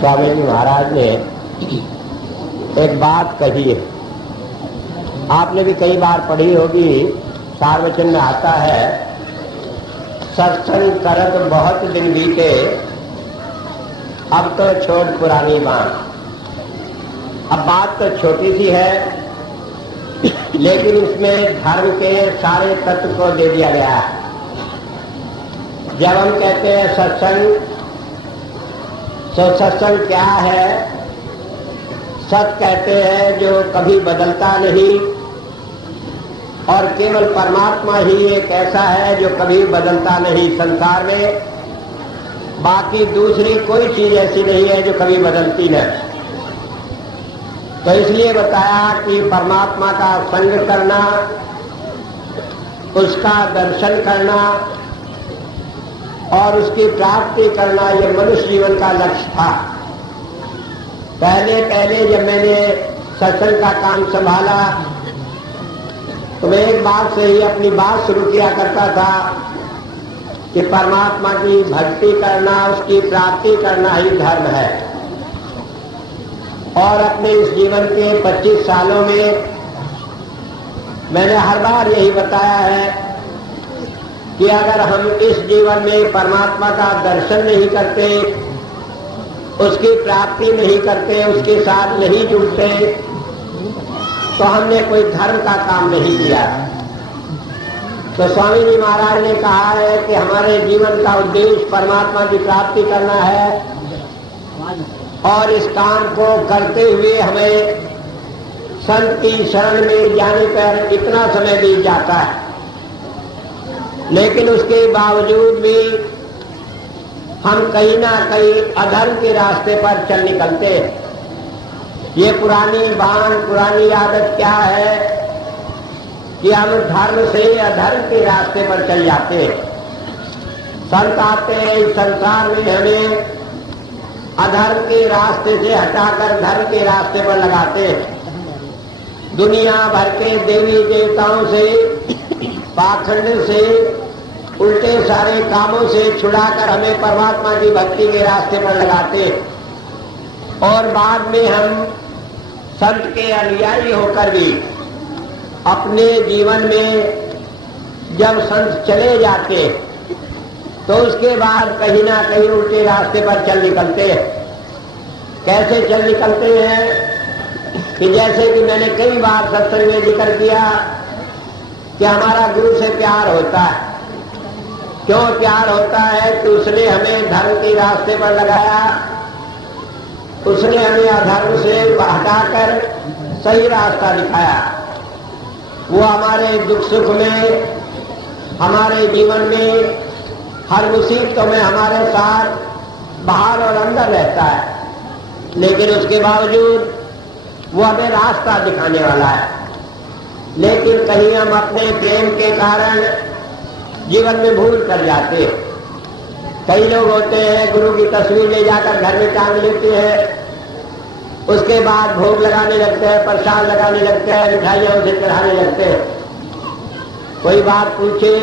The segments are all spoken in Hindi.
स्वामी जी महाराज ने एक बात कही है, आपने भी कई बार पढ़ी होगी, सार्वचन में आता है, सत्संग करत बहुत दिन बीते, अब तो छोड़ पुरानी बात। अब बात तो छोटी सी है, लेकिन इसमें धर्म के सारे तत्व को दे दिया गया है। जब हम कहते हैं सत्संग, तो सत्संग क्या है? सत्य कहते हैं जो कभी बदलता नहीं, और केवल परमात्मा ही एक ऐसा है जो कभी बदलता नहीं। संसार में बाकी दूसरी कोई चीज ऐसी नहीं है जो कभी बदलती न। तो इसलिए बताया कि परमात्मा का संग करना, उसका दर्शन करना और उसकी प्राप्ति करना, ये मनुष्य जीवन का लक्ष्य था। पहले जब मैंने सत्संग का काम संभाला तो मैं एक बात से ही अपनी बात शुरू किया करता था कि परमात्मा की भक्ति करना, उसकी प्राप्ति करना ही धर्म है। और अपने इस जीवन के 25 सालों में मैंने हर बार यही बताया है कि अगर हम इस जीवन में परमात्मा का दर्शन नहीं करते, उसकी प्राप्ति नहीं करते, उसके साथ नहीं जुड़ते, तो हमने कोई धर्म का काम नहीं किया। तो स्वामी जी महाराज ने कहा है कि हमारे जीवन का उद्देश्य परमात्मा की प्राप्ति करना है, और इस काम को करते हुए हमें संत की शरण में जाने पर इतना समय बीत जाता है, लेकिन उसके बावजूद भी हम कहीं ना कहीं अधर्म के रास्ते पर चल निकलते हैं। ये पुरानी बाण, पुरानी आदत क्या है कि हम धर्म से अधर्म के रास्ते पर चल जाते हैं। संत आते हैं इस संसार में हमें अधर्म के रास्ते से हटाकर धर्म के रास्ते पर लगाते हैं। दुनिया भर के देवी देवताओं से, पाखंड से, उल्टे सारे कामों से छुड़ाकर हमें परमात्मा की भक्ति के रास्ते पर लगाते हैं, और बाद में हम संत के अनुयायी होकर भी अपने जीवन में जब संत चले जाते तो उसके बाद कहीं ना कहीं उल्टे रास्ते पर चल निकलते हैं। कैसे चल निकलते हैं कि जैसे कि मैंने कई बार सत्संग में जिक्र किया कि हमारा गुरु से प्यार होता है। क्यों प्यार होता है? कि उसने हमें धर्म के रास्ते पर लगाया, उसने हमें अधर्म से हटाकर सही रास्ता दिखाया। वो हमारे दुख सुख में, हमारे जीवन में, हर मुसीबतों में हमारे साथ बाहर और अंदर रहता है, लेकिन उसके बावजूद वो हमें रास्ता दिखाने वाला है। लेकिन कहीं हम अपने प्रेम के कारण जीवन में भूल कर जाते हैं। कई लोग होते हैं गुरु की तस्वीर ले जाकर घर में टांग लेते हैं, उसके बाद भोग लगाने लगते हैं, प्रसाद लगाने लगते हैं, मिठाइयां उसे चढ़ाने लगते हैं। कोई बात पूछे,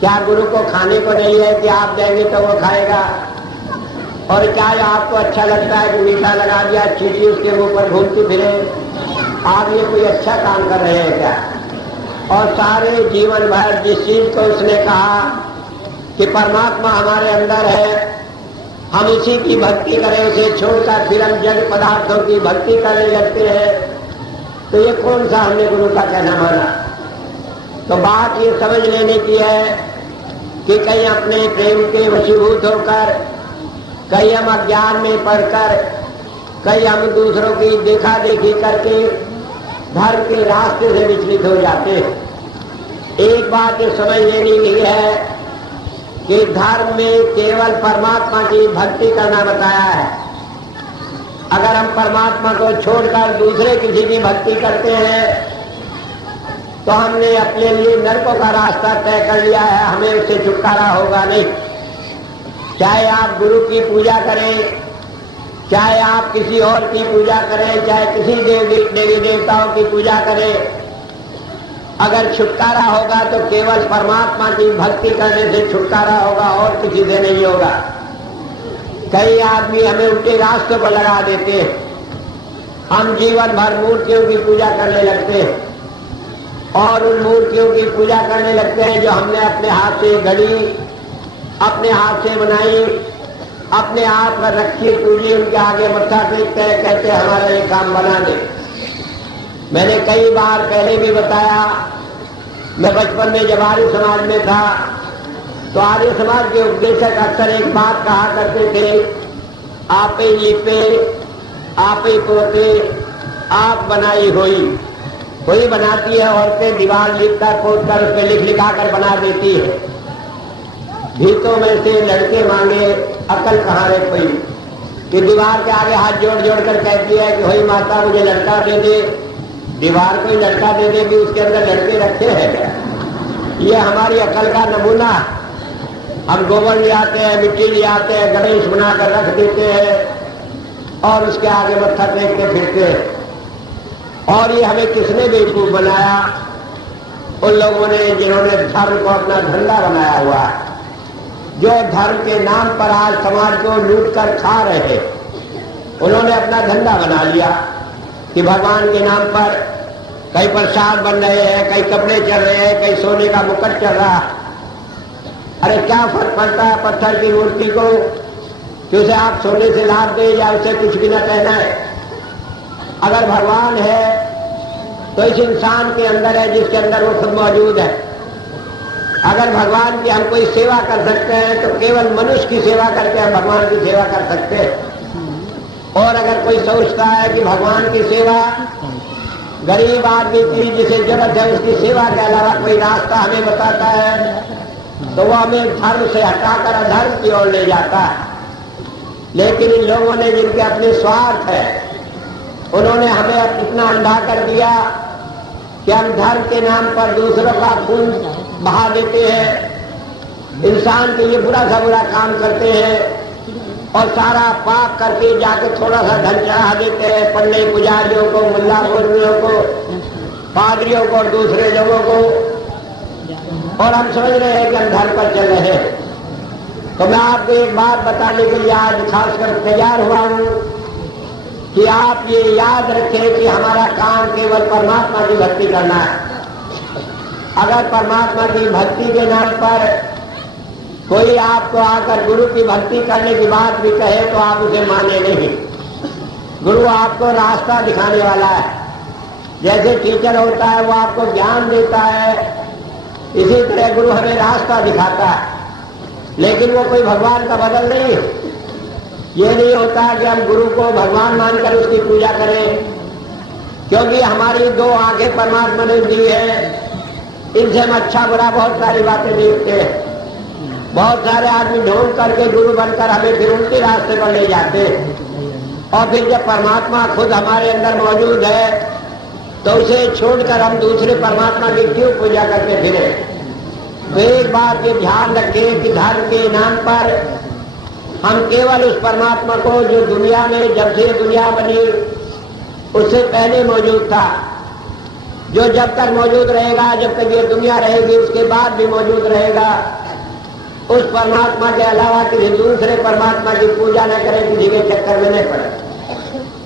क्या गुरु को खाने को नहीं है कि आप देंगे तो वो खाएगा? और क्या आपको अच्छा लगता है कि मीठा लगा दिया, चीटी उसके ऊपर घूमती फिरे? आप ये कोई अच्छा काम कर रहे हैं क्या? और सारे जीवन भर जिस चीज को उसने कहा कि परमात्मा हमारे अंदर है, हम उसी की भक्ति करें, उसे छोड़कर फिर हम जड़ पदार्थों की भक्ति करने लगते हैं, तो ये कौन सा हमने गुरु का कहना माना? तो बात ये समझ लेने की है कि कहीं अपने प्रेम के वशीभूत होकर, कहीं हम अज्ञान में पढ़कर, कहीं हम दूसरों की देखा देखी करके धर्म के रास्ते से विचलित हो जाते हैं। एक बात ये समझ लेनी की है कि धर्म में केवल परमात्मा की भक्ति करना बताया है। अगर हम परमात्मा को छोड़कर दूसरे किसी की भक्ति करते हैं तो हमने अपने लिए नरकों का रास्ता तय कर लिया है, हमें उससे छुटकारा होगा नहीं। चाहे आप गुरु की पूजा करें, चाहे आप किसी और की पूजा करें, चाहे किसी देवी देवताओं की पूजा करें, अगर छुटकारा होगा तो केवल परमात्मा की भक्ति करने से छुटकारा होगा और किसी से नहीं होगा। कई आदमी हमें उल्टे रास्तों पर लगा देते हैं। हम जीवन भर मूर्तियों की पूजा करने लगते हैं और उन मूर्तियों की पूजा करने लगते हैं जो हमने अपने हाथ से गढ़ी, अपने हाथ से बनाई, अपने हाथ पर रखी, पूजी, उनके आगे मत्था टेकते हैं, कहते हैं हमारा ये काम बना दे। मैंने कई बार पहले भी बताया, मैं बचपन में जब आर्य समाज में था तो आर्य समाज के उपदेशक अक्सर एक बात कहा करते थे, आप ही लिपे, आप ही पोते, आप बनाई हुई बनाती है। औरतें दीवार लिखकर पोत कर उस पर लिख लिखा कर बना देती है। भीतों में से लड़के मांगे, अकल कहाँ रह गई कि दीवार के आगे हाथ जोड़ जोड़ कर कहती है कि वही माता मुझे लड़का दे दे। दीवार को ही लड़का दे दे भी उसके अंदर लड़के रखे हैं। ये हमारी अकल का नमूना। हम गोबर ले आते हैं, मिट्टी ले आते हैं, गणेश बनाकर रख देते हैं और उसके आगे मत्था टेक के फिरते हैं। और ये हमें किसने बेवकूफ बनाया? उन लोगों ने जिन्होंने धर्म को अपना धंधा बनाया हुआ है, जो धर्म के नाम पर आज समाज को लूट कर खा रहे हैं। उन्होंने अपना धंधा बना लिया कि भगवान के नाम पर कई प्रसाद बन रहे हैं, कई कपड़े चल रहे हैं, कई सोने का मुकुट चल रहा है। अरे क्या फर्क पड़ता है पत्थर की मूर्ति को कि उसे आप सोने से लाभ दे या उसे कुछ भी न कहना है। अगर भगवान है तो इस इंसान के अंदर है जिसके अंदर वो खुद मौजूद है। अगर भगवान की हम कोई सेवा कर सकते हैं तो केवल मनुष्य की सेवा करके हम भगवान की सेवा कर सकते हैं। और अगर कोई सोचता है कि भगवान की सेवा गरीब आदमी की जिसे जरूरत है उसकी सेवा के अलावा कोई रास्ता हमें बताता है तो वो हमें धर्म से हटाकर अधर्म की ओर ले जाता है। लेकिन इन लोगों ने जिनके अपने स्वार्थ है, उन्होंने हमें इतना अंधा कर दिया कि हम धर्म के नाम पर दूसरों का खून बहा देते हैं, इंसान के लिए बुरा सा बुरा काम करते हैं और सारा पाप करके जाके थोड़ा सा धन चढ़ा देते हैं पंडित पुजारियों को, मुल्ला मौलवियों को, पादरियों को और दूसरे लोगों को। और हम समझ रहे हैं कि हम धर्म पर चल रहे हैं। तो मैं आपको एक बात बताने के लिए आज खासकर तैयार हुआ हूं कि आप ये याद रखें कि हमारा काम केवल परमात्मा की भक्ति करना है। अगर परमात्मा की भक्ति के नाम पर कोई आपको आकर गुरु की भक्ति करने की बात भी कहे तो आप उसे माने नहीं। गुरु आपको रास्ता दिखाने वाला है। जैसे टीचर होता है वो आपको ज्ञान देता है, इसी तरह गुरु हमें रास्ता दिखाता है। लेकिन वो कोई भगवान का बदल नहीं है। ये नहीं होता कि हम गुरु को भगवान मानकर उसकी पूजा करें, क्योंकि हमारी दो आंखें परमात्मा ने दी है, इनसे हम अच्छा बुरा बहुत सारी बातें देखते हैं। बहुत सारे आदमी ढूंढ करके गुरु बनकर हमें फिर उल्टे रास्ते पर ले जाते हैं। और फिर जब परमात्मा खुद हमारे अंदर मौजूद है तो उसे छोड़कर हम दूसरे परमात्मा की क्यों पूजा करके फिरे? तो एक बात ये ध्यान रखें कि धर्म के नाम पर हम केवल उस परमात्मा को जो दुनिया में जब से दुनिया बनी उससे पहले मौजूद था, जो जब तक मौजूद रहेगा, जब तक ये दुनिया रहेगी उसके बाद भी मौजूद रहेगा, उस परमात्मा के अलावा किसी दूसरे परमात्मा की पूजा न करें, किसी के चक्कर में न पड़े।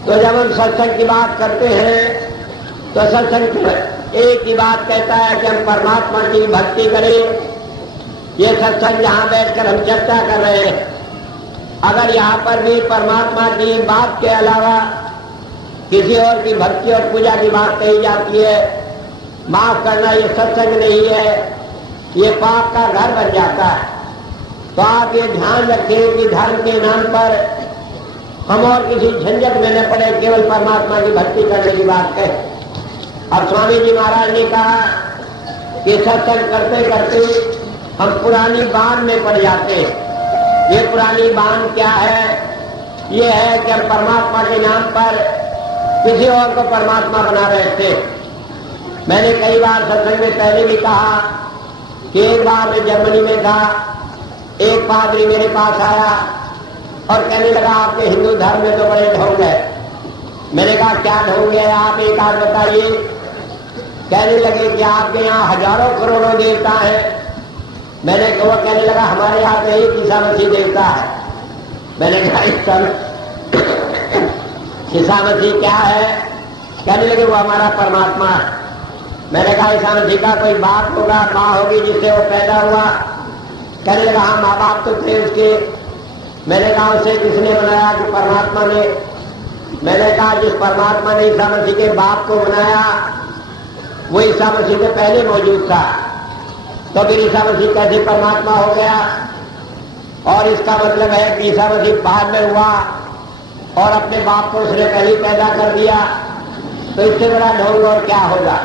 तो जब हम सत्संग की बात करते हैं तो सत्संग एक ही बात कहता है कि हम परमात्मा की भक्ति करें। ये सत्संग जहां बैठकर हम चर्चा कर रहे हैं, अगर यहाँ पर भी परमात्मा की बात के अलावा किसी और की भक्ति और पूजा की बात कही जाती है, माफ करना ये सत्संग नहीं है, ये पाप का घर बन जाता है। तो आप ये ध्यान रखें कि धर्म के नाम पर हम और किसी झंझट में न पड़े, केवल परमात्मा की भक्ति करने की बात है। अब स्वामी जी महाराज ने कहा कि सत्संग करते करते हम पुरानी बांध में पड़ जाते हैं। ये पुरानी बांध क्या है? ये है कि हम परमात्मा के नाम पर किसी और को परमात्मा बना बैठते हैं। मैंने कई बार सत्संग में पहले भी कहा कि एक बार मैं जर्मनी में था, एक पादरी मेरे पास आया और कहने लगा आपके हिंदू धर्म में तो बड़े ढोंग है। मैंने कहा क्या ढोंग है, आप एक आध बताइए। कहने लगे कि आपके यहाँ हजारों करोड़ों देवता है। मैंने कहा, कहने लगा हमारे यहाँ तो एक ईसा मसीह देवता है। मैंने कहा ईसा मसीह क्या है? कहने लगे वो हमारा परमात्मा है। मैंने कहा ईसा मसीह का कोई बाप होगा, माँ होगी जिससे वो पैदा हुआ? कहने लगा हाँ, माँ बाप तो थे उसके। मैंने कहा उसे किसने बनाया? कि परमात्मा ने। मैंने कहा जिस परमात्मा ने ईसा मसीह के बाप को बनाया वो ईसा मसीह से पहले मौजूद था, तो फिर ईसा मसीह कैसे परमात्मा हो गया? और इसका मतलब है कि ईसा मसीह बाद में हुआ और अपने बाप को उसने पहले पैदा कर दिया, तो इससे बड़ा ढोंग और क्या होगा?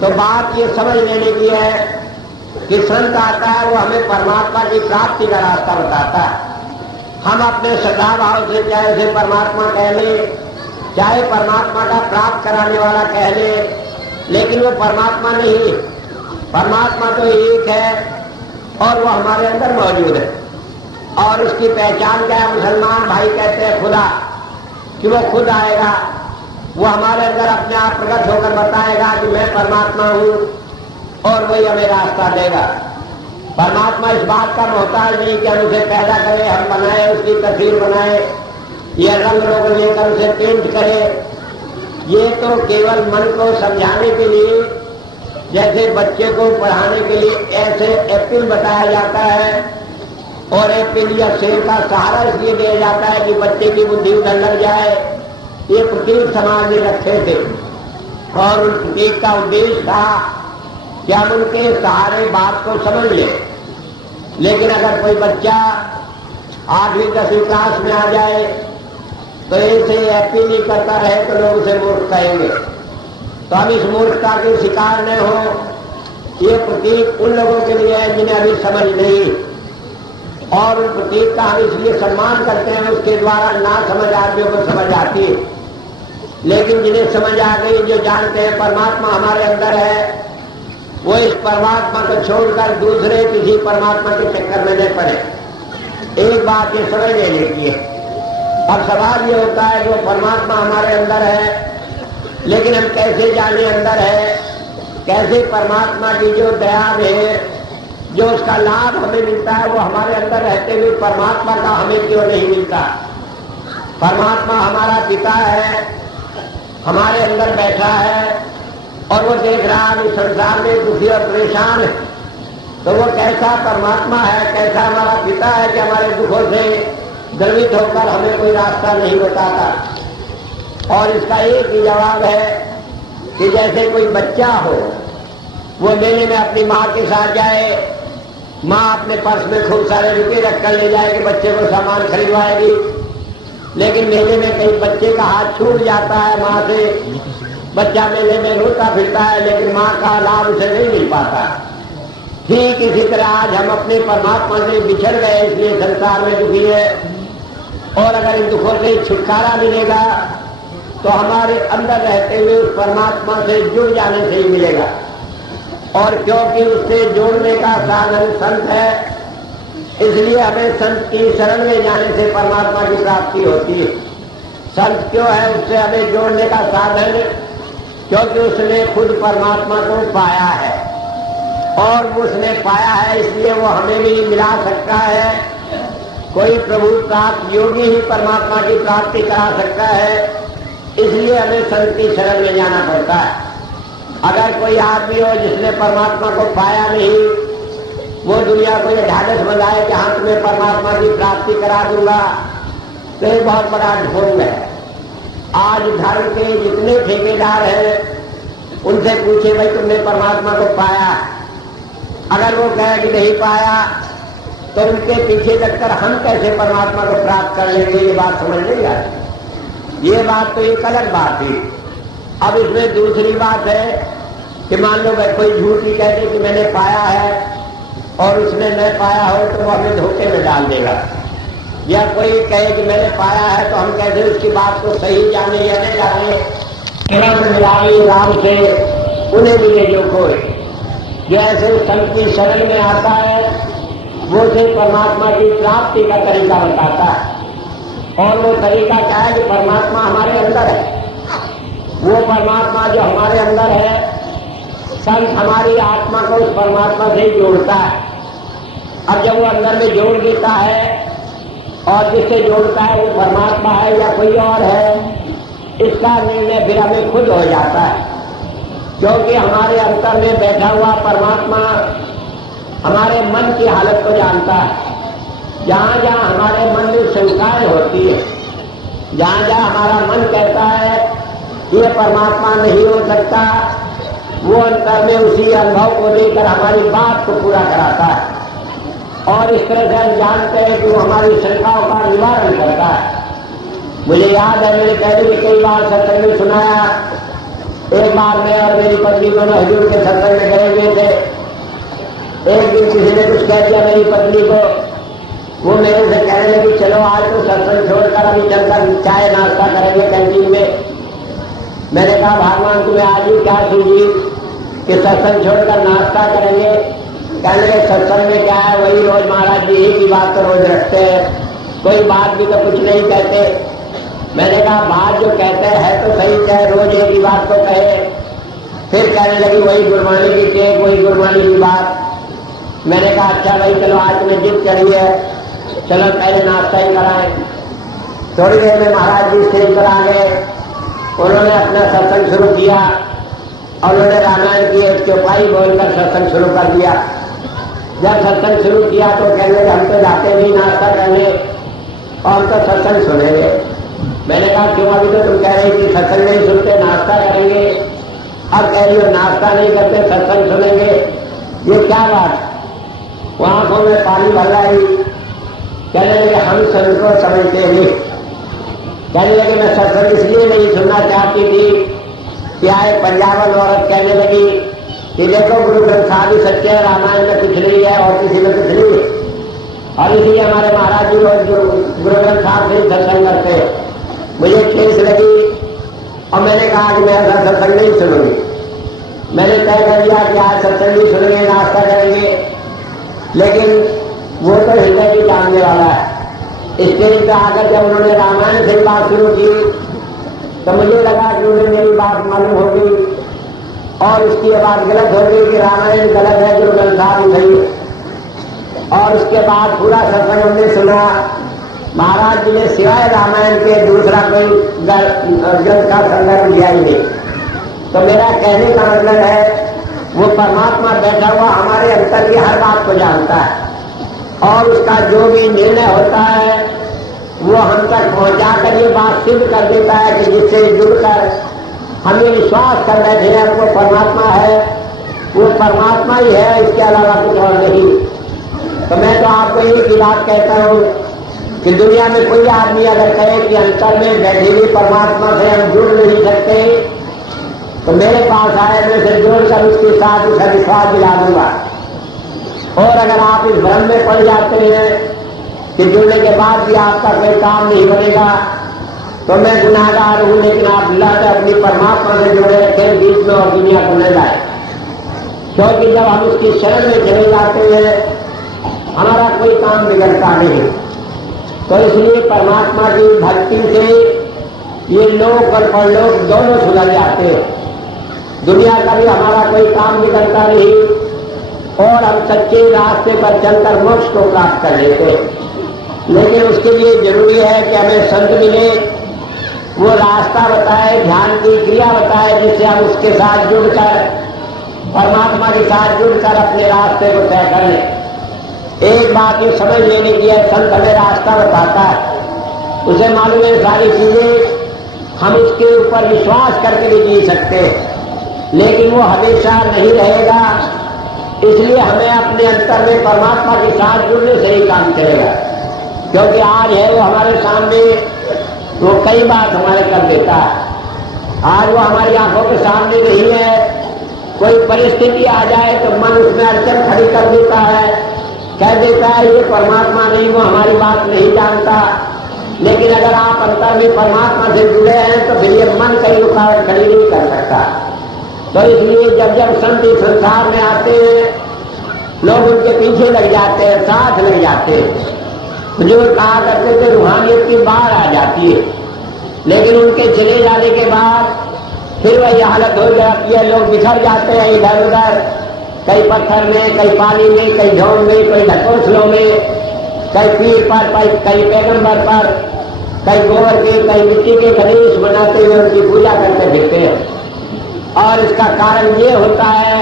तो बात ये समझ लेने की है कि संत आता है वो हमें परमात्मा की प्राप्ति का रास्ता बताता है। हम अपने श्रद्धा भाव से चाहे उसे परमात्मा कह ले, चाहे परमात्मा का प्राप्त कराने वाला कह ले, लेकिन वो परमात्मा नहीं। परमात्मा तो एक है और वो हमारे अंदर मौजूद है। और उसकी पहचान क्या है? मुसलमान भाई कहते हैं खुदा, कि वो खुद आएगा, वो हमारे अंदर अपने आप प्रकट होकर बताएगा कि मैं परमात्मा हूं, और वही हमें रास्ता देगा। परमात्मा इस बात का मोहताज नहीं कि हम उसे पैदा करें, हम बनाए, उसकी तस्वीर बनाए, ये रंग रोग लेकर उसे पेंट करें। ये तो केवल मन को समझाने के लिए, जैसे बच्चे को पढ़ाने के लिए ऐसे एप्पल बताया जाता है, और एप्पल या सेब का सहारा इसलिए दिया जाता है कि बच्चे की बुद्धि उधर लग जाए। ये प्रतीक समाज में रखे थे, और उन प्रतीक का उद्देश्य था कि हम उनके सहारे बात को समझ ले। लेकिन अगर कोई बच्चा 8वीं 10वीं क्लास में आ जाए तो ऐसे एप्पल नहीं करता रहे तो लोग उसे मूर्ख कहेंगे। तो हम इस मूर्खता के शिकार न हो। ये प्रतीक उन लोगों के लिए है जिन्हें अभी समझ नहीं, और उन प्रतीक का हम इसलिए सम्मान करते हैं, उसके द्वारा ना समझ आदमियों को समझ आती है। लेकिन जिन्हें समझ आ गई, जो जानते हैं परमात्मा हमारे अंदर है, वो इस परमात्मा को छोड़कर दूसरे किसी परमात्मा के चक्कर में नहीं पड़े। एक बात ये समझ लेने की है। अब सवाल ये होता है कि वो परमात्मा हमारे अंदर है, लेकिन हम कैसे जाने अंदर है? कैसे परमात्मा की जो दया है, जो उसका लाभ हमें मिलता है, वो हमारे अंदर रहते हुए परमात्मा का हमें क्यों नहीं मिलता? परमात्मा हमारा पिता है, हमारे अंदर बैठा है, और वो देख रहा है संसार में दुखी और परेशान है, तो वो कैसा परमात्मा है, कैसा हमारा पिता है कि हमारे दुखों से द्रवित होकर हमें कोई रास्ता नहीं बताता। और इसका एक ही जवाब है कि जैसे कोई बच्चा हो, वो मेले में अपनी माँ के साथ जाए, माँ अपने पर्स में खूब सारे रुपये रखकर ले जाएगी, बच्चे को सामान खरीदवाएगी, लेकिन मेले में कहीं बच्चे का हाथ छूट जाता है माँ से, बच्चा मेले में रोता फिरता है, लेकिन माँ का लाभ उसे नहीं मिल पाता। ठीक इसी तरह आज हम अपने परमात्मा से बिछड़ गए, इसलिए संसार में दुखी है। और अगर इन दुखों से छुटकारा मिलेगा तो हमारे अंदर रहते हुए उस परमात्मा से जुड़ जाने से ही मिलेगा। और क्योंकि उससे जोड़ने का साधन संत है, इसलिए हमें संत की शरण में जाने से परमात्मा की प्राप्ति होती है। संत क्यों है? उससे हमें जोड़ने का साधन, क्योंकि उसने खुद परमात्मा को पाया है, और उसने पाया है इसलिए वो हमें भी मिला सकता है। कोई प्रभु प्राप्त योगी ही परमात्मा की प्राप्ति करा सकता है, इसलिए हमें संत की शरण में जाना पड़ता है। अगर कोई आदमी हो जिसने परमात्मा को पाया नहीं, वो दुनिया को ये ढाढ़स बनाए कि हाँ तुम्हें परमात्मा की प्राप्ति करा दूंगा, तो ये बहुत बड़ा ढोंग है। आज धर्म के जितने ठेकेदार हैं उनसे पूछे भाई तुमने परमात्मा को पाया? अगर वो कहे कि नहीं पाया, तो उनके पीछे लगकर हम कैसे परमात्मा को प्राप्त कर लेंगे? ये बात समझ नहीं आती। ये बात तो एक अलग बात थी। अब इसमें दूसरी बात है कि मान लो कोई झूठी कहते कि मैंने पाया है और उसने न पाया हो तो वो हमें धोखे में डाल देगा। या कोई कहे कि मैंने पाया है तो हम कैसे उसकी बात को सही जाने या नहीं जाने? मिलाई राम से उन्हें मिले जो कोई, जैसे संत की शरण में आता है वो से परमात्मा की प्राप्ति का तरीका बताता है। और वो तरीका क्या है कि परमात्मा हमारे अंदर है। वो परमात्मा जो हमारे अंदर है, संत हमारी आत्मा को उस परमात्मा से जोड़ता है। अब जब वो अंदर में जोड़ देता है और जिससे जोड़ता है वो परमात्मा है या कोई और है, इसका निर्णय फिर हमें खुद हो जाता है। क्योंकि हमारे अंतर में बैठा हुआ परमात्मा हमारे मन की हालत को जानता है। जहां जहां हमारे मन में शंकाएं होती है, जहां जहां हमारा मन कहता है ये परमात्मा नहीं हो सकता, वो अंतर में उसी अनुभव को लेकर हमारी बात को पूरा कराता है। और इस तरह से हम जानते हैं कि वो हमारी शंकाओं का निवारण करता है। मुझे याद है, मैंने पहले भी कई बार सत्संग में सुनाया। एक बार मैं और मेरी पत्नी दोनों हजूर के सत्संग में गए हुए थे। एक दिन किसी ने कुछ कह दिया मेरी पत्नी को, वो मेरे से कहने लगी चलो आज तो सत्संग छोड़कर अभी चलकर चाय नाश्ता करेंगे कैंटीन में। मैंने कहा भगवान तुम्हें आज भी क्या सूझी कि सत्संग छोड़कर नाश्ता करेंगे? कहने लगे सत्संग में क्या है, वही रोज महाराज जी ही की बात तो रोज रखते हैं, कोई बात भी तो कुछ नहीं कहते। मैंने कहा बात जो कहते हैं तो सही, चाहे रोज एक ही बात तो कहे। फिर कहने लगी वही गुरबानी की टेक, वही गुरबानी की बात। मैंने कहा अच्छा भाई चलो आज तुम्हें जिद चढ़ी है, चलो पहले नाश्ता ही कराएं। थोड़ी देर में महाराज जी स्टेज पर आ गए। उन्होंने अपना सत्संग शुरू किया और उन्होंने रामायण की एक चौपाई बोलकर सत्संग शुरू कर दिया। जब सत्संग शुरू किया तो कहने लगे हम तो जाते नहीं नाश्ता करने और हम तो सत्संग सुनेंगे। मैंने कहा क्यों, अभी तो तुम कह रहे कि सत्संग नहीं सुनते नाश्ता करेंगे, अब कह रही हो नाश्ता नहीं करते सत्संग सुनेंगे, ये क्या बात? वहां आंखों में पानी भर लाई। कहने लगे हम सभी को समझते नहीं। कहने लगे मैं सत्संग इसलिए नहीं सुनना चाहती थी कि आए पंजाबन औरत कहने लगी कि देखो गुरु ग्रंथ साहब ही सच्चे है, रामायण में कुछ नहीं है और किसी में कुछ नहीं है, और इसलिए हमारे महाराज जी रोज गुरु ग्रंथ साहब से सत्संग करते हैं। मुझे ठेस लगी और मैंने कहा कि मैं ऐसा सत्संग नहीं सुनूंगी। मैंने तय कर दिया कि आज सत्संग नहीं सुनेंगे, नाश्ता करेंगे। लेकिन वो तो हृदय भी जानने वाला है। स्टेज पर आकर जब उन्होंने रामायण से बात शुरू की तो मुझे लगा कि उन्हें मेरी बात मालूम होगी और उसकी बात गलत हो गई कि रामायण गलत है, गुरु ग्रंथ साहब सही है। और उसके बाद पूरा सत्संग हमने सुना। महाराज जी ने सिवाय रामायण के दूसरा कोई ग्रंथ का संदर्भ लिया ही नहीं। तो मेरा कहने का मतलब है वो परमात्मा बैठा हुआ हमारे अंतर की हर बात को जानता है और उसका जो भी निर्णय होता है वो हम तक पहुंचाकर ये बात सिद्ध कर देता है कि जिससे जुड़कर हमें विश्वास कर बैठे हैं वो परमात्मा है, वो परमात्मा ही है, इसके अलावा कुछ और नहीं। तो मैं तो आपको एक ही बात कहता हूं कि दुनिया में कोई आदमी अगर कहे कि अंतर में बैठे हुए परमात्मा से हम जुड़ नहीं सकते तो मेरे पास आए, मैं से जोड़कर उसके साथ उसका विश्वास दिला दूंगा। और अगर आप इस भ्रम में पड़ जाते हैं कि जुड़ने के बाद भी आपका कोई काम नहीं बनेगा तो मैं गुनाहगार हूं, लेकिन आप लड़ अपनी परमात्मा से जुड़े रखें, बीच में और दुनिया को न जाए। क्योंकि जब हम उसकी शरण में चले जाते हैं हमारा कोई काम बिगड़ता नहीं। तो इसलिए परमात्मा की भक्ति से ये लोक और परलोक दोनों सुधर जाते हैं। दुनिया का भी हमारा कोई काम बिगड़ता नहीं और हम सच्चे रास्ते पर चलकर मोक्ष को प्राप्त कर लेते हैं। लेकिन उसके लिए जरूरी है कि हमें संत मिले, वो रास्ता बताए, ध्यान की क्रिया बताए, जिससे हम उसके साथ जुड़कर परमात्मा के साथ जुड़कर अपने रास्ते को तय कर लें। एक बात ये समझ लेने की है, संत हमें रास्ता बताता है, उसे मालूम है सारी चीजें, हम उसके ऊपर विश्वास करके भी जी सकते हैं, लेकिन वो हमेशा नहीं रहेगा। इसलिए हमें अपने अंतर में परमात्मा के साथ जुड़ने से ही काम करेगा। क्योंकि आज है वो हमारे सामने, वो कई बात हमारे कर देता है। आज वो हमारी आंखों के सामने नहीं है, कोई परिस्थिति आ जाए तो मन उसमें अड़चन खड़ी कर देता है, कह देता है ये परमात्मा नहीं, वो हमारी बात नहीं जानता। लेकिन अगर आप अंतर में परमात्मा से जुड़े हैं तो फिर ये मन कहीं रुकावट खड़ी नहीं कर सकता। तो इसलिए जब जब संत इस संसार में आते हैं लोग उनके पीछे लग जाते हैं, साथ लग जाते हैं। जो कहा करते थे रूहानियत की बाढ़ आ जाती है, लेकिन उनके चले जाने के बाद फिर वही हालत हो जाती है। लोग बिखर जाते हैं इधर उधर, कई पत्थर में, कई पानी में, कई ढोंग में, कई ढकोसलों में, कई पीर पर, कई पैगंबर पर, कई गोबर के, कई मिट्टी के गणेश बनाते हुए उनकी पूजा करते दिखते हैं। और इसका कारण ये होता है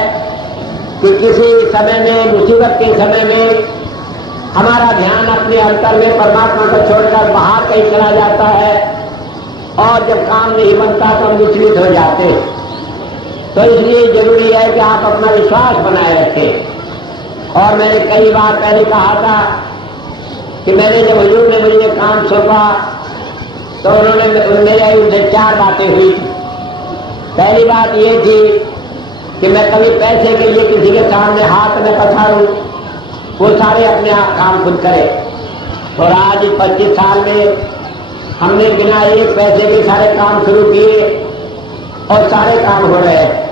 कि किसी समय में, मुसीबत के समय में हमारा ध्यान अपने अंतर में परमात्मा को छोड़कर बाहर कहीं चला जाता है और जब काम नहीं बनता तो हम विचलित हो जाते हैं। तो इसलिए जरूरी है कि आप अपना विश्वास बनाए रखें। और मैंने कई बार पहले कहा था कि मैंने जब हुजूर ने मुझे काम सौंपा तो उन्होंने मेरे उनसे 4 बातें हुई। पहली बात ये थी कि मैं कभी पैसे के लिए किसी के सामने हाथ न पसारूं, वो सारे अपने आप काम खुद करे। और आज 25 साल में हमने बिना एक पैसे के सारे काम शुरू किए और सारे काम हो रहे हैं।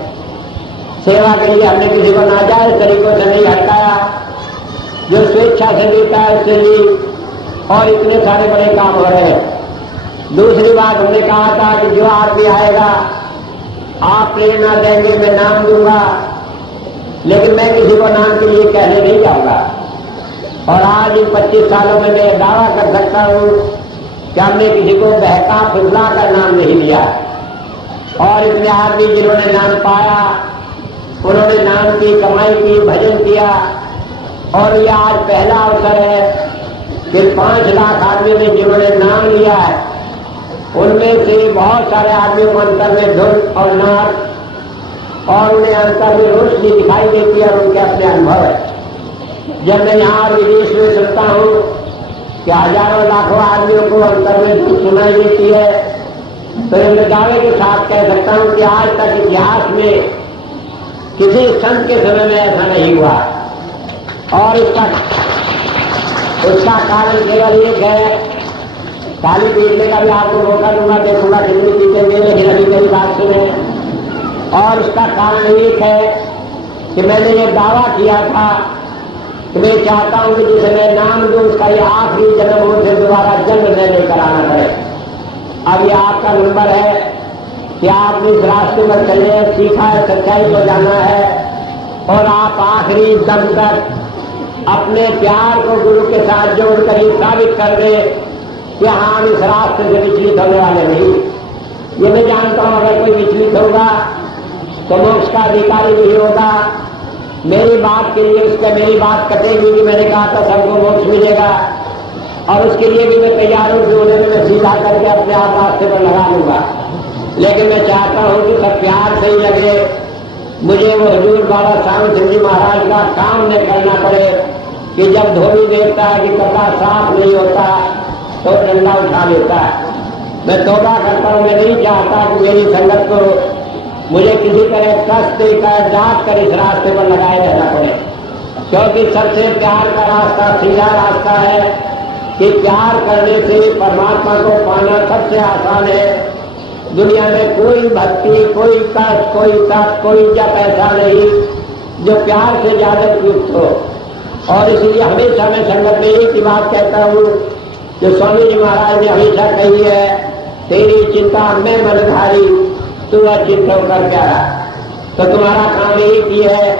सेवा के लिए हमने किसी को नाजायज तरीकों से नहीं हटाया, जो स्वेच्छा से देता है उससे ली, और इतने सारे बड़े काम हो रहे हैं। दूसरी बात हमने कहा था कि जो आदमी आएगा आप प्रेरणा देंगे, मैं नाम दूंगा, लेकिन मैं किसी को नाम के लिए कहने नहीं जाऊंगा। और आज इन 25 सालों में मैं दावा कर सकता हूं कि हमने किसी को बहका फुसला कर नाम नहीं लिया। और इतने आदमी जिन्होंने नाम पाया, उन्होंने नाम की कमाई की, भजन किया। और यह आज पहला अवसर है कि 5 लाख आदमी ने जिन्होंने नाम लिया है, उनमें से बहुत सारे आदमियों को अंतर में धुन और नाच और उन्हें अंतर में रोशनी दिखाई देती है और उनके अपने अनुभव है। जब मैं यहाँ विदेश में सुनता हूँ कि हजारों लाखों आदमियों को अंतर में धुन सुनाई देती है, तो मैं दावे के साथ कह सकता हूँ कि आज तक इतिहास में किसी संत के समय में ऐसा नहीं हुआ। और उसका कारण केवल एक है, ताली पीटने का भी आपको मौका दूंगा, देखूंगा कितनी पीटेंगे, लेकिन अभी मेरी बात सुने। और उसका कारण एक है कि मैंने ये दावा किया था कि मैं चाहता हूं कि जिसे मैं नाम दूं उसका ये आखिरी जन्म हो, फिर दोबारा जन्म न लेकर आना पड़े। अब ये आपका नंबर है कि आपने इस रास्ते पर चलने सीखा है, सच्चाई को जाना है, और आप आखिरी दम तक अपने प्यार को गुरु के साथ जोड़कर ये साबित कर दें कि हम इस रास्ते से विचलित होने वाले नहीं। ये मैं जानता हूं अगर कोई विचलित होगा तो मोक्ष का अधिकारी नहीं होगा। मेरी बात के लिए उससे मेरी बात कटेगी कि मैंने कहा था सबको मोक्ष मिलेगा, और उसके लिए भी मैं तैयार हूं कि उन्हें मैं सीधा करके अपने आप रास्ते पर लगा लूंगा। लेकिन मैं चाहता हूं कि सब प्यार से ही लगे, मुझे वो हुजूर बाबा साहब सिंह जी महाराज का काम न करना पड़े कि जब धोबी देखता है कि कपड़ा साफ नहीं होता तो डंडा उठा लेता है। मैं तौबा करता हूं, मैं नहीं चाहता कि मेरी संगत को मुझे किसी तरह कष्ट देकर डांट कर इस रास्ते पर लगाए रहना पड़े, क्योंकि सबसे प्यार का रास्ता सीधा रास्ता है कि प्यार करने से परमात्मा को पाना सबसे आसान है। दुनिया में कोई भक्ति, कोई कष्ट, कोई तप, कोई जप ऐसा नहीं जो प्यार से ज्यादा युक्त हो। और इसलिए हमेशा मैं संगत में एक ही बात कहता हूँ जो स्वामी जी महाराज ने हमेशा कही है, तेरी चिंता मैं मनधारी, तू अचिंत होकर प्यारा। तो तुम्हारा काम एक ही है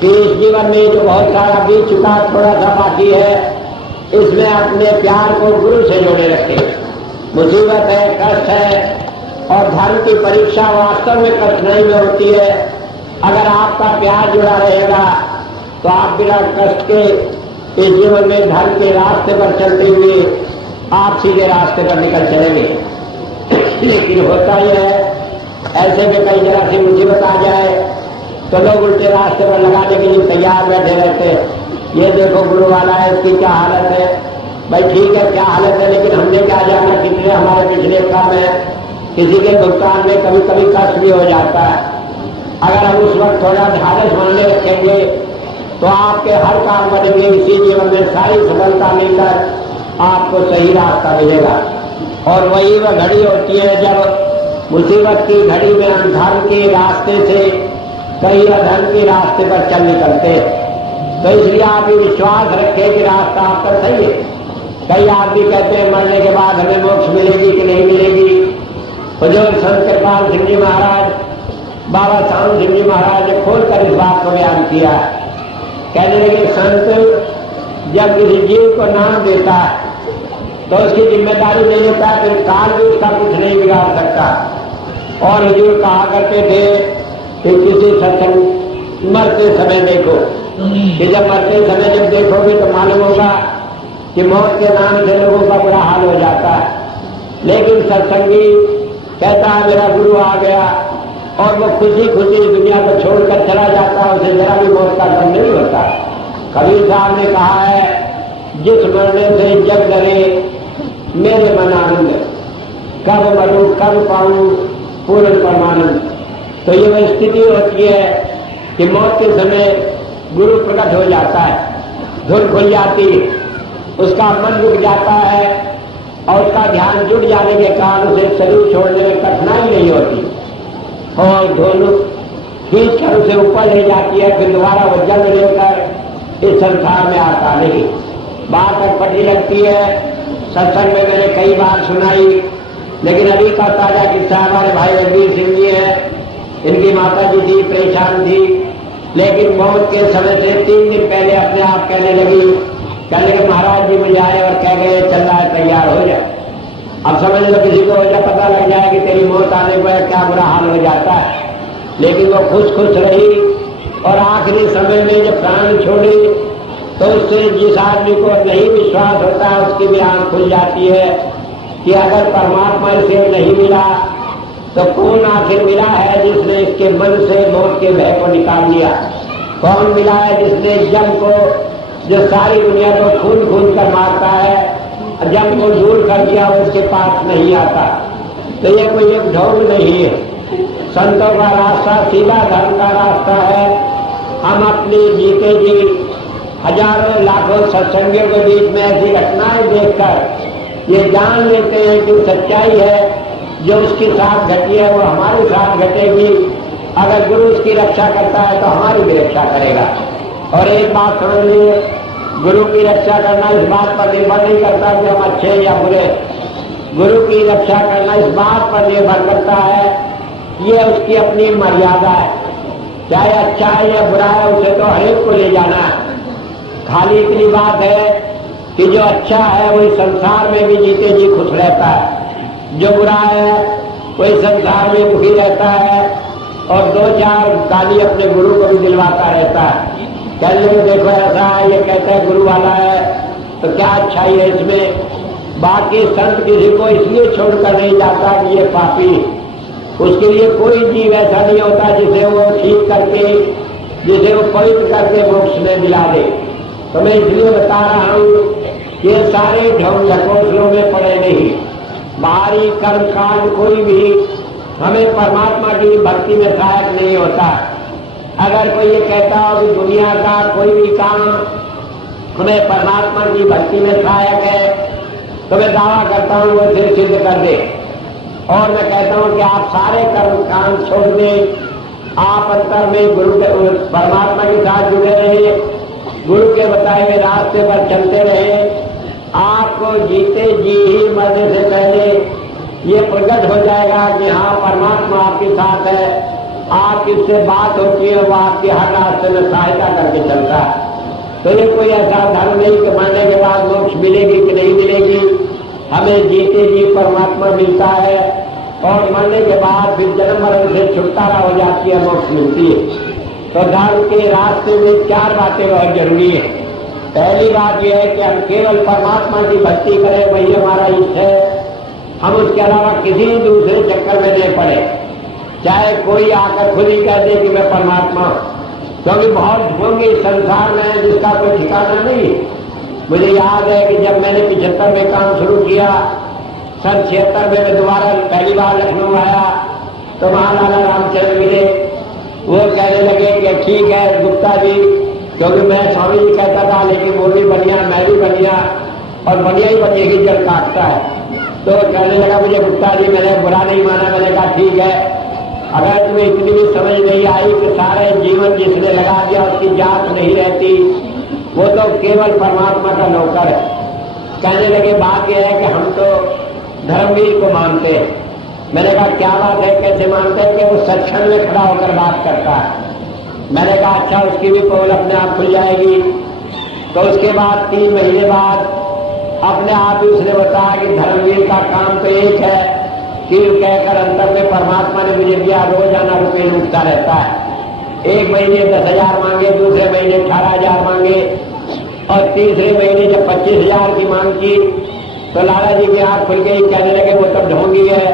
कि इस जीवन में जो बहुत सारा बीत चुका, थोड़ा सा बाकी है, इसमें अपने प्यार को गुरु से जोड़े रखे। मुसीबत है, कष्ट है, और धर्म की परीक्षा वास्तव में कठिनाई में होती है। अगर आपका प्यार जुड़ा रहेगा तो आप बिना कष्ट के इस जीवन में धर्म के रास्ते पर चलते हुए आप सीधे रास्ते पर निकल चलेंगे। लेकिन होता यह है, ऐसे में कई जगह से मुसीबत आ जाए तो लोग उल्टे रास्ते पर लगाने के लिए तैयार बैठे रहते हैं। ये देखो गुरु वाला है, इसकी क्या हालत है। भाई ठीक है, क्या हालत है, लेकिन हमने क्या जाना कितने हमारे पिछले काम है। किसी के भुगतान में कभी कभी कष्ट भी हो जाता है। अगर हम उस वक्त थोड़ा ढाढ़स मानने रखेंगे तो आपके हर काम बनेंगे, इसी जीवन में सारी सफलता मिलकर आपको सही रास्ता मिलेगा। और वही वह घड़ी होती है जब मुसीबत की घड़ी में हम धर्म के रास्ते से कई अधर्म के रास्ते पर चल निकलते हैं। तो इसलिए आप ये विश्वास रखें कि रास्ता आपका सही है। कई आदमी कहते हैं मरने के बाद हमें मोक्ष मिलेगी कि नहीं मिलेगी। हुजूर संत कृपाल सिंह जी महाराज, बाबा साहब सिंह जी महाराज ने खोलकर इस बात को बयान किया। कहने लगे, संत जब किसी जीव को नाम देता है तो उसकी जिम्मेदारी नहीं लेता, फिर काल भी उसका कुछ नहीं बिगाड़ सकता। और हुजूर कहा करते थे कि किसी सत्संग मरते समय देखो, कि जब मरते समय जब देखोगे तो मालूम होगा कि मौत के नाम से लोगों का बुरा हाल हो जाता है। लेकिन सत्संगी कहता है मेरा गुरु आ गया, और वो खुशी खुशी दुनिया को छोड़कर चला जाता है, उसे जरा भी मौत का गम नहीं होता। कबीर साहब ने कहा है, जिस मरने से जग डरे मेरे मन आनंद, कब मरूं कब पाऊं पूर्ण परमानंद। तो ये वह स्थिति होती है कि मौत के समय गुरु प्रकट हो जाता है, धुन खुल जाती है, उसका मन रुक जाता है और उसका ध्यान जुट जाने के कारण उसे शरीर छोड़ने में कठिनाई नहीं होती, और धुन खींच कर उसे ऊपर ले जाती है। फिर दोबारा वो जन्म लेकर इस संसार में आता नहीं। बात अटपटी लगती है, सत्संग में मैंने कई बार सुनाई, लेकिन अभी का ताजा किस्सा हमारे भाई रणवीर सिंह जी है। इनकी माता जी थी, परेशान थी, लेकिन मौत के समय से 3 दिन पहले अपने आप कहने लगे महाराज जी मुझे आए और कह गए चल रहा है, तैयार हो जा। अब समझ लो किसी को वजह पता लग जाए कि तेरी मौत आने पर क्या बुरा हाल हो जाता है। लेकिन वो खुश खुश रही, और आखिरी समय में जब प्राण छोड़ी तो उससे जिस आदमी को नहीं विश्वास होता है उसकी भी आंख खुल जाती है कि अगर परमात्मा से नहीं मिला तो कौन आखिर मिला है जिसने इसके मन से मौत के भय को निकाल लिया। कौन मिला है जिसने जम को, जो सारी दुनिया को खून खून कर मारता है, जम को दूर कर दिया, उसके पास नहीं आता। तो ये कोई एक ढोंग नहीं है, संतों का रास्ता सीधा धर्म का रास्ता है। हम अपने जीते जी हजारों लाखों सत्संगियों के बीच में ऐसी घटनाएं देखकर ये जान लेते हैं कि सच्चाई है, जो उसके साथ घटी है वो हमारे साथ घटेगी। अगर गुरु उसकी रक्षा करता है तो हमारी भी रक्षा करेगा। और एक बात समझ लीजिए, गुरु की रक्षा करना इस बात पर निर्भर नहीं करता कि हम अच्छे या बुरे। गुरु की रक्षा करना इस बात पर निर्भर करता है, ये उसकी अपनी मर्यादा है। चाहे अच्छा है या बुरा है, उसे तो हरेक को ले जाना है। खाली इतनी बात है कि जो अच्छा है वही संसार में भी जीते जी खुश रहता है, जो बुरा है वही संसार में दुखी रहता है, और 2-4 गाली अपने गुरु को भी दिलवाता रहता है। कहने देखो ऐसा है, ये कहता है गुरु वाला है, तो क्या अच्छाई है इसमें। बाकी संत किसी को इसलिए छोड़कर नहीं जाता कि ये पापी, उसके लिए कोई जीव ऐसा नहीं होता जिसे वो ठीक करके, जिसे वो पवित्र करके मोक्ष में मिला दे। तो मैं इसलिए बता रहा हूं ये सारे ढंग लकोसलों में पड़े नहीं। बाहरी कर्म कांड कोई भी हमें परमात्मा की भक्ति में सहायक नहीं होता। अगर कोई ये कहता हो कि दुनिया का कोई भी काम हमें परमात्मा की भक्ति में सहायक है, तो मैं दावा करता हूं वो फिर सिद्ध कर दे। और मैं कहता हूं कि आप सारे कर्म कांड छोड़ दें, आप अंतर में गुरु के परमात्मा के साथ जुड़े रहे, गुरु के बताए हुए रास्ते पर चलते रहे। आपको जीते जी ही मरने से पहले ये प्रकट हो जाएगा कि हाँ परमात्मा आपके साथ है, आप किससे बात होती है वो आपके हर रास्ते में सहायता करके चलता है। तो ये कोई ऐसा धर्म नहीं कि मरने के बाद मोक्ष मिलेगी कि नहीं मिलेगी। हमें जीते जी परमात्मा मिलता है, और मरने के बाद फिर जन्म मरण से छुटकारा हो जाती है, मोक्ष मिलती है। तो धर्म के रास्ते में 4 बातें बहुत जरूरी है। पहली बात यह है कि हम केवल परमात्मा की भक्ति करें, वही हमारा इष्ट है। हम उसके अलावा किसी दूसरे चक्कर में नहीं पड़े, चाहे कोई आकर खुद ही कह दे कि मैं परमात्मा हूं। क्योंकि बहुत ढोंगी संसार में जिसका कोई ठिकाना नहीं। मुझे याद है कि जब मैंने 75 में काम शुरू किया, सन 76 में मैं दोबारा पहली बार लखनऊ आया, तो वहां लाला रामचंद्र मिले। वो कहने लगे कि ठीक है गुप्ता जी, क्योंकि मैं स्वामी जी कहता था, लेकिन वो भी बढ़िया, मैं भी बढ़िया, और बढ़िया ही बढ़िया की जड़ काटता है। तो कहने लगा मुझे गुप्ता जी, मैंने बुरा नहीं माना। मैंने कहा ठीक है, अगर तुम्हें इतनी भी समझ नहीं आई कि सारे जीवन जिसने लगा दिया उसकी जात नहीं रहती, वो तो केवल परमात्मा का नौकर है। कहने लगे बात यह है कि हम तो धर्मवीर को मानते हैं। मैंने कहा क्या बात है, कैसे मानते हैं? कि वो सत्संग में खड़ा होकर बात करता है। मैंने कहा अच्छा, उसकी भी पोल अपने आप खुल जाएगी। तो उसके बाद 3 महीने बाद अपने आप ही उसने बताया कि धर्मवीर का काम तो एक है कि कहकर अंतर में परमात्मा ने मुझे दिया, रोजाना रुपये लूटता रहता है। 1 महीने 10,000 मांगे, दूसरे महीने 18,000 मांगे, और तीसरे महीने जब 25,000 की मांग की तो लाला जी की आंख खुल गई, कहने लगे वो तब ढोंगी है।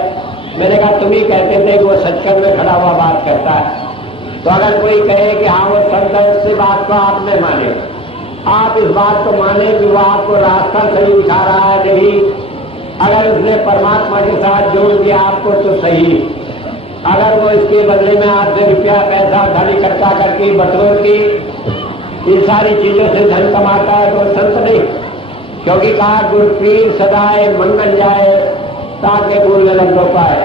मैंने कहा तुम ही कहते थे कि वो सचखंड में खड़ा हुआ बात करता है। तो अगर कोई कहे कि हाँ वो संत से बात को आप नहीं माने, आप इस बात को माने कि वो आपको रास्ता सही दिखा रहा है। नहीं, अगर उसने परमात्मा के साथ जोड़ दिया आपको तो सही, अगर वो इसके बदले में आपसे रुपया पैसा धन इकट्ठा करके बटोर की इन सारी चीजों से धन कमाता है तो संत नहीं। क्योंकि कहा गुरपीर सदाए मंगल जाए ताकि गुरु न लग पाए,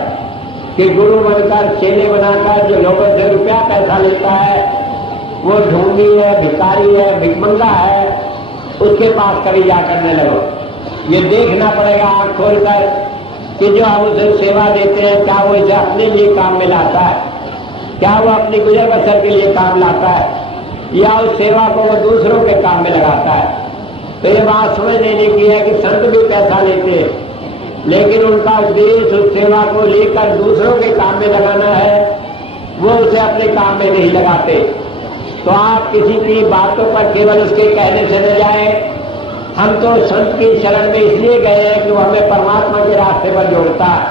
कि गुरु बनकर चेले बनाकर जो लोगों से रुपया पैसा लेता है वो ढोंगी है, भिखारी है, भिखमंगा है, उसके पास कभी जा करने लगो। ये देखना पड़ेगा आंख खोलकर कि जो हम उसे सेवा देते हैं क्या वो इसे अपने लिए काम में लाता है, क्या वो अपनी गुजर बसर के लिए काम लाता है, या उस सेवा को वो दूसरों के काम में लगाता है। तो ये बात समझ लेने की है कि संत भी पैसा लेते हैं, लेकिन उनका उद्देश्य उस सेवा को लेकर दूसरों के काम में लगाना है, वो उसे अपने काम में नहीं लगाते। तो आप किसी की बातों पर केवल उसके कहने से न जाए। हम तो संत की शरण में इसलिए गए हैं कि वो हमें परमात्मा के रास्ते पर जोड़ता है।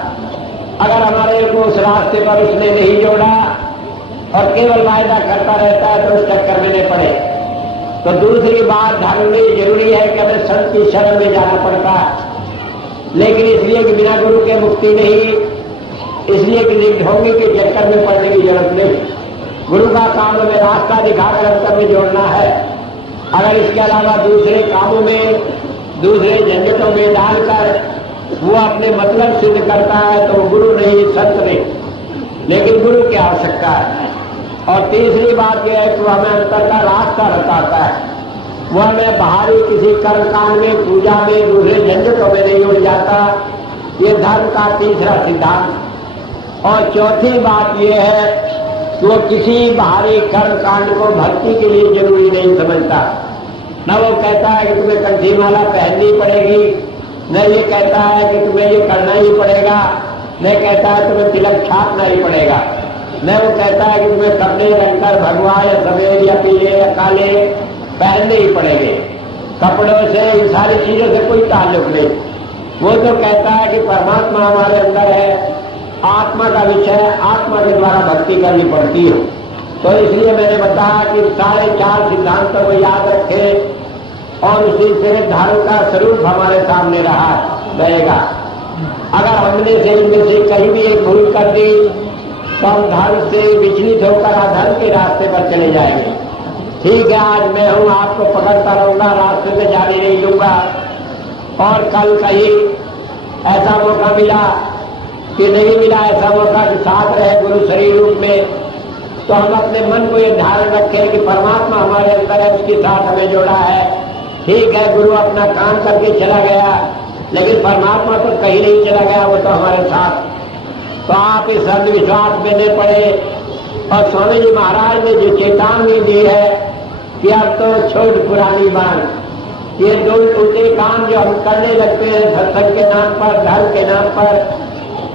अगर हमारे को उस रास्ते पर उसने नहीं जोड़ा और केवल वायदा करता रहता है तो उस चक्कर में नहीं पड़े। तो दूसरी बात धर्म में जरूरी है कि हमें संत की शरण में जाना पड़ता है, लेकिन इसलिए कि बिना गुरु के मुक्ति नहीं, इसलिए कि ढोंगी के चक्कर में पड़ने की जरूरत नहीं। गुरु का काम हमें रास्ता दिखाकर अंतर में जोड़ना है। अगर इसके अलावा दूसरे कामों में, दूसरे झंझटों में डालकर वो अपने मतलब सिद्ध करता है तो वो गुरु नहीं, संत नहीं। लेकिन गुरु की आवश्यकता है। और तीसरी बात यह है कि हमें अंतर का रास्ता बताता है, वो हमें बाहरी किसी कर्मकांड में, पूजा में, दूसरे झंझटों में नहीं उड़ जाता। ये धर्म का तीसरा सिद्धांत। और चौथी बात यह है कि वो किसी बाहरी कर्मकांड को भक्ति के लिए जरूरी नहीं समझता। न वो कहता है कि तुम्हें कंठी माला पहननी पड़ेगी, न ये कहता है कि तुम्हें ये करना ही पड़ेगा, न कहता है तुम्हें तिलक छापना ही पड़ेगा, न वो कहता है कि तुम्हें कपड़े रंगकर भगवा या सफेद या पीले या काले पहनने ही पड़ेंगे। कपड़ों से, इन सारी चीजों से कोई ताल्लुक नहीं। वो तो कहता है कि परमात्मा हमारे अंदर है, आत्मा का विषय, आत्मा के द्वारा भक्ति करनी पड़ती है। तो इसलिए मैंने बताया कि 4.5 सिद्धांतों को याद रखें और उसी से धर्म का स्वरूप हमारे सामने रहेगा। अगर हमने से इनमें से कहीं भी एक भूल कर दी तो हम धर्म से विचलित होकर अधर्म के रास्ते पर चले जाएंगे। ठीक है, आज मैं हूं, आपको पकड़ता रहूंगा, रास्ते से जाने नहीं दूंगा। और कल कहीं ऐसा मौका मिला कि नहीं मिला ऐसा मौका कि साथ रहे गुरु शरीर रूप में, तो हम अपने मन को ये धारण रखें कि परमात्मा हमारे अंदर है, उसके साथ हमें जोड़ा है। ठीक है, गुरु अपना काम करके चला गया, लेकिन परमात्मा तो कहीं नहीं चला गया, वो तो हमारे साथ। तो आप इस अंधविश्वास में नहीं पड़े। और स्वामी जी महाराज ने जो चेतावनी दी है कि अब तो छोड़ पुरानी बात, ये दो उल्टे काम जो हम करने लगते हैं सत्संग के नाम पर, धर्म के नाम पर,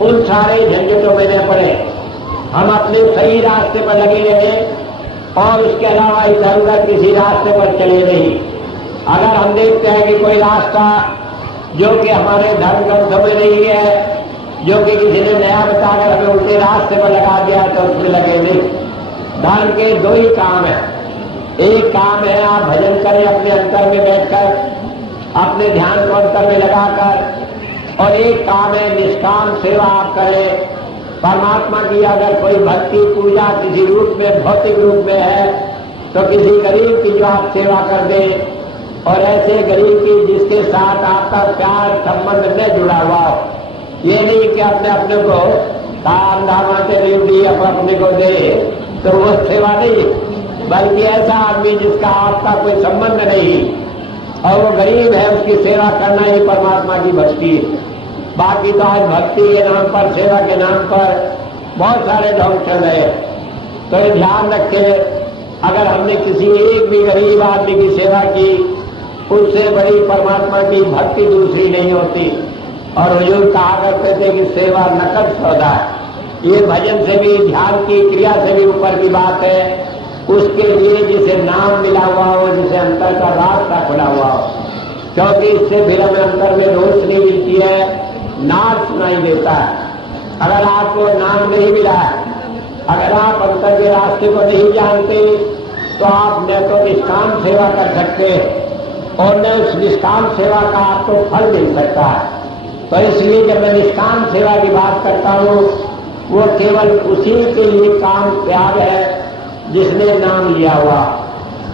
उन सारे झंझटों में न पड़े। हम अपने सही रास्ते पर लगे रहें और उसके अलावा इधर उधर किसी रास्ते पर चले नहीं। अगर हम देखते हैं कि कोई रास्ता जो कि हमारे धर्म ग्रंथों में नहीं है, जो कि किसी ने नया बताकर हमें उल्टे रास्ते पर लगा दिया, तो उसमें लगे नहीं। धर्म के 2 ही काम है। एक काम है आप भजन करें अपने अंतर में बैठकर, अपने ध्यान को अंतर में लगाकर, और एक काम है निष्काम सेवा आप करें परमात्मा की। अगर कोई भक्ति पूजा किसी रूप में, भौतिक रूप में है, तो किसी गरीब की जो आप सेवा कर दें, और ऐसे गरीब की जिसके साथ आपका प्यार संबंध न जुड़ा हुआ हो। ये नहीं कि अपने अपने को काम दामाते ड्यूटी अपने को दे, तो वो सेवा नहीं, बल्कि ऐसा आदमी जिसका आपका कोई संबंध नहीं और वो गरीब है, उसकी सेवा करना ही परमात्मा की भक्ति है। बाकी तो आज भक्ति के नाम पर, सेवा के नाम पर बहुत सारे ढोंग चल रहे हैं। तो ये ध्यान रखें, अगर हमने किसी एक भी गरीब आदमी की सेवा की उससे बड़ी परमात्मा की भक्ति दूसरी नहीं होती। और हुजूर कहा करते थे कि सेवा नकद सौदा है। ये भजन से भी, ध्यान की क्रिया से भी ऊपर की बात है। उसके लिए जिसे नाम मिला हुआ हो, जिसे अंतर का रास्ता खुला हुआ हो, क्योंकि इससे फिर हमें अंतर में रोशनी मिलती है, नाद सुनाई देता है। अगर आपको नाम नहीं मिला है, अगर आप अंतर के रास्ते को नहीं जानते, तो आप न तो निष्काम सेवा कर सकते और न उस निष्काम सेवा का आपको फल मिल सकता है। तो इसलिए जब मैं निष्काम सेवा की बात करता हूँ, वो केवल उसी के लिए काम त्याग है जिसने नाम लिया हुआ।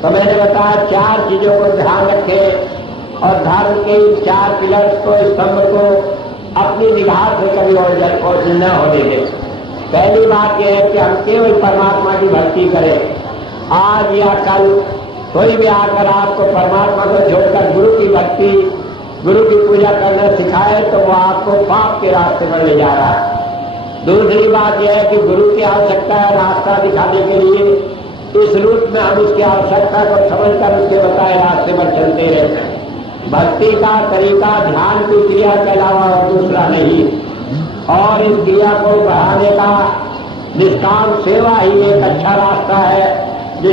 तो मैंने बताया 4 चीजों को ध्यान रखें और धर्म के 4 पिलर्स को, स्तंभ को अपनी निगाह से कभी और न होने दें। पहली बात यह है कि हम केवल परमात्मा की भक्ति करें। आज या कल कोई भी आकर आपको परमात्मा को छोड़कर गुरु की भक्ति, गुरु की पूजा करना सिखाए तो वो आपको पाप के रास्ते पर ले जा रहा है। दूसरी बात यह है कि गुरु की आवश्यकता है रास्ता दिखाने के लिए। इस रूप में हम उसकी आवश्यकता को समझकर उसके बताए रास्ते पर चलते रहते हैं। भक्ति का तरीका ध्यान की क्रिया के अलावा और दूसरा नहीं। और इस क्रिया को बढ़ाने का निष्काम सेवा ही एक अच्छा रास्ता है।